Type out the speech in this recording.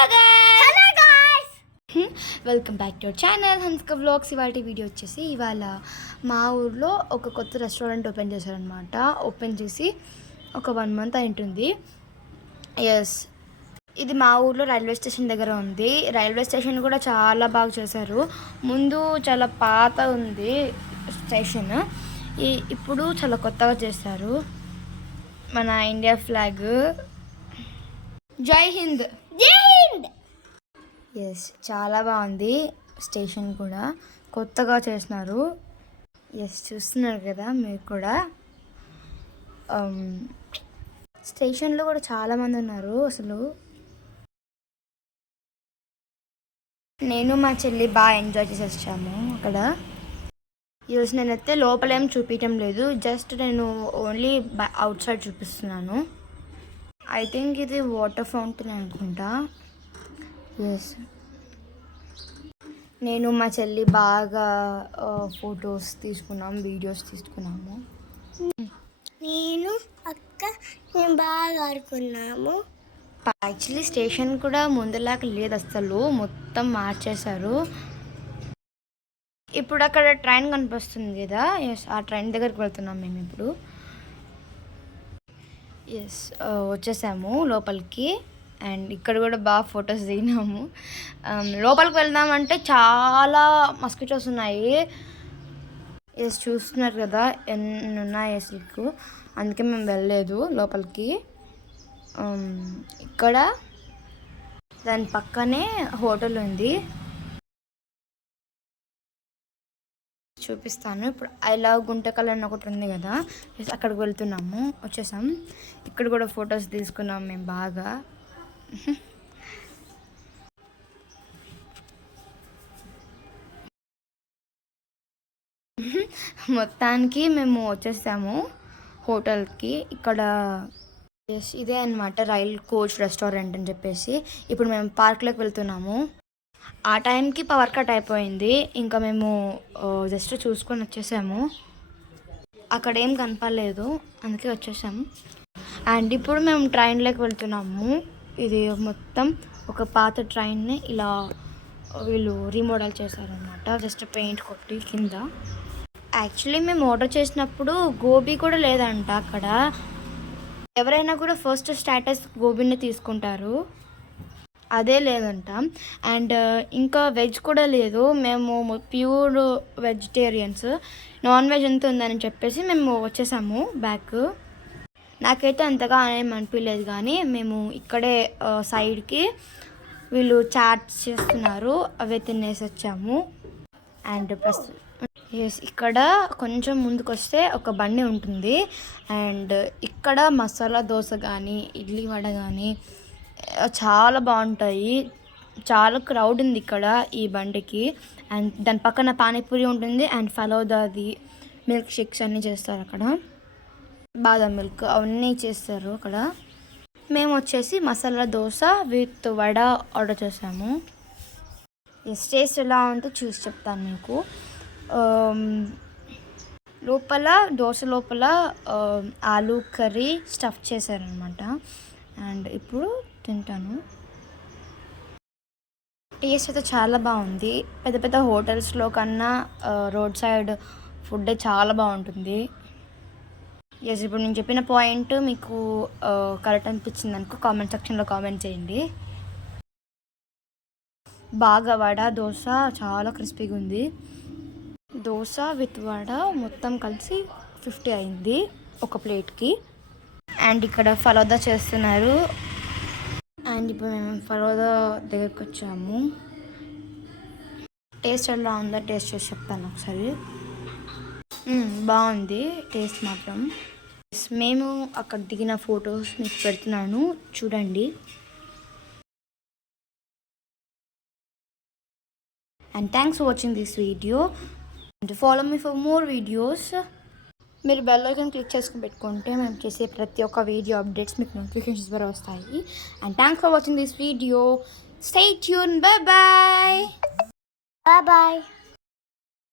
Hello guys welcome back to our channel Hanska vlogs. ఇవాళ video వచ్చేసి ఇవాళ మా ఊర్లో ఒక కొత్త రెస్టారెంట్ ఓపెన్ చేశారనమాట. ఓపెన్ చేసి ఒక 1 month అయింటుంది. ఎస్, ఇది మా ఊర్లో రైల్వే స్టేషన్ దగ్గర ఉంది. రైల్వే స్టేషన్ కూడా చాలా బాగా చేశారు. ముందు చాలా పాత ఉంది స్టేషన్, ఇప్పుడు చాలా కొత్తగా చేశారు. మన ఇండియా ఫ్లాగ్, జై హింద్. ఎస్, చాలా బాగుంది. స్టేషన్ కూడా కొత్తగా చేసినారు. ఎస్, చూస్తున్నారు కదా మీరు కూడా. స్టేషన్లో కూడా చాలామంది ఉన్నారు. అసలు నేను మా చెల్లి బాగా ఎంజాయ్ చేసి వచ్చాము అక్కడ. ఈరోజు నేనైతే లోపలేం చూపించడం లేదు, జస్ట్ నేను ఓన్లీ అవుట్ సైడ్ చూపిస్తున్నాను. ఐ థింక్ ఇది వాటర్ ఫౌంటైన్ అనుకుంటా. ఎస్, నేను మా చెల్లి బాగా ఫొటోస్ తీసుకున్నాము, వీడియోస్ తీసుకున్నాము. నేను మేము బాగా ఆడుకున్నాము. యాక్చువల్లీ స్టేషన్ కూడా ముందులాగా లేదు, అసలు మొత్తం మార్చేశారు. ఇప్పుడు అక్కడ ట్రైన్ కనిపిస్తుంది కదా, ఎస్ ఆ ట్రైన్ దగ్గరికి వెళ్తున్నాం మేము ఇప్పుడు. ఎస్, వచ్చేసాము లోపలికి. అండ్ ఇక్కడ కూడా బాగా ఫొటోస్ దిగినాము. లోపలికి వెళ్దామంటే చాలా మస్కిటోస్ ఉన్నాయి. ఎస్, చూస్తున్నారు కదా ఎన్ని ఉన్నాయి అసలు. అందుకే మేము వెళ్ళలేదు లోపలికి. ఇక్కడ దాని పక్కనే హోటల్ ఉంది, చూపిస్తాను. ఇప్పుడు ఐ లవ్ గుంటకల్ అని ఒకటి ఉంది కదా, అక్కడికి వెళ్తున్నాము. వచ్చేసాం. ఇక్కడ కూడా ఫొటోస్ తీసుకున్నాం మేము బాగా. మొత్తానికి మేము వచ్చేసాము హోటల్కి. ఇక్కడ ఇదే అనమాట రైల్ కోచ్ రెస్టారెంట్ అని చెప్పేసి. ఇప్పుడు మేము పార్క్లోకి వెళ్తున్నాము. ఆ టైంకి పవర్ కట్ అయిపోయింది, ఇంకా మేము జస్ట్ చూసుకొని వచ్చేసాము. అక్కడ ఏం కనపడలేదు, అందుకే వచ్చేసాము. అండ్ ఇప్పుడు మేము ట్రైన్లోకి వెళ్తున్నాము. ఇది మొత్తం ఒక పాత ట్రైన్ని ఇలా వీళ్ళు రీమోడల్ చేశారనమాట, జస్ట్ పెయింట్ కొట్టి కింద. యాక్చువల్లీ మేము ఆర్డర్ చేసినప్పుడు గోబీ కూడా లేదంట అక్కడ. ఎవరైనా కూడా ఫస్ట్ స్టాటస్ గోబీని తీసుకుంటారు, అదే లేదంట. అండ్ ఇంకా వెజ్ కూడా లేదు. మేము ప్యూర్ వెజిటేరియన్స్, నాన్ వెజ్ ఎంత ఉందని చెప్పేసి మేము వచ్చేసాము బ్యాక్. నాకైతే అంతగా ఏం అనిపించలేదు, కానీ మేము ఇక్కడే సైడ్కి వీళ్ళు చాట్స్ చేస్తున్నారు, అవే తినేసి వచ్చాము. అండ్ ప్లస్ ఎస్, ఇక్కడ కొంచెం ముందుకు వస్తే ఒక బండి ఉంటుంది. అండ్ ఇక్కడ మసాలా దోశ కానీ ఇడ్లీ వడ కానీ చాలా బాగుంటాయి. చాలా క్రౌడ్ ఉంది ఇక్కడ ఈ బండికి. అండ్ దాని పక్కన పానీపూరి ఉంటుంది. అండ్ ఫలోదాది మిల్క్ షేక్స్ అన్నీ చేస్తారు అక్కడ, బాదం మిల్క్ అవన్నీ చేస్తారు అక్కడ. మేము వచ్చేసి మసాలా దోశ విత్ వడ ఆర్డర్ చేసాము. టేస్ట్ ఎలా ఉందో చూసి చెప్తాను మీకు. లోపల దోశ లోపల ఆలూ కర్రీ స్టఫ్ చేశారనమాట. అండ్ ఇప్పుడు తింటాను. టేస్ట్ అయితే చాలా బాగుంది. పెద్ద పెద్ద హోటల్స్లో కన్నా రోడ్ సైడ్ ఫుడ్ చాలా బాగుంటుంది. ఎస్, ఇప్పుడు నేను చెప్పిన పాయింట్ మీకు కరెక్ట్ అనిపించింది అనుకో కామెంట్ సెక్షన్లో కామెంట్ చేయండి. బాగా వడ దోశ చాలా క్రిస్పీగా ఉంది. దోశ విత్ వడ మొత్తం కలిసి 50 అయింది ఒక ప్లేట్కి. అండ్ ఇక్కడ ఫలోదా చేస్తున్నారు. అండ్ ఇప్పుడు మేము ఫలోదా దగ్గరికి వచ్చాము. టేస్ట్ ఎలా ఉందో టేస్ట్ చేసి చెప్తాను ఒకసారి. బాగుంది టేస్ట్ మాత్రం. మేము అక్కడ దిగిన ఫొటోస్ మీకు పెడుతున్నాను, చూడండి. And thanks for watching this video. And follow me for more videos. మీరు బెల్ ఐకాన్ క్లిక్ చేసుకుని పెట్టుకుంటే మేము చేసే ప్రతి ఒక్క వీడియో అప్డేట్స్ మీకు నోటిఫికేషన్స్ ద్వారా వస్తాయి. And thanks for watching this video. Stay tune. Bye bye.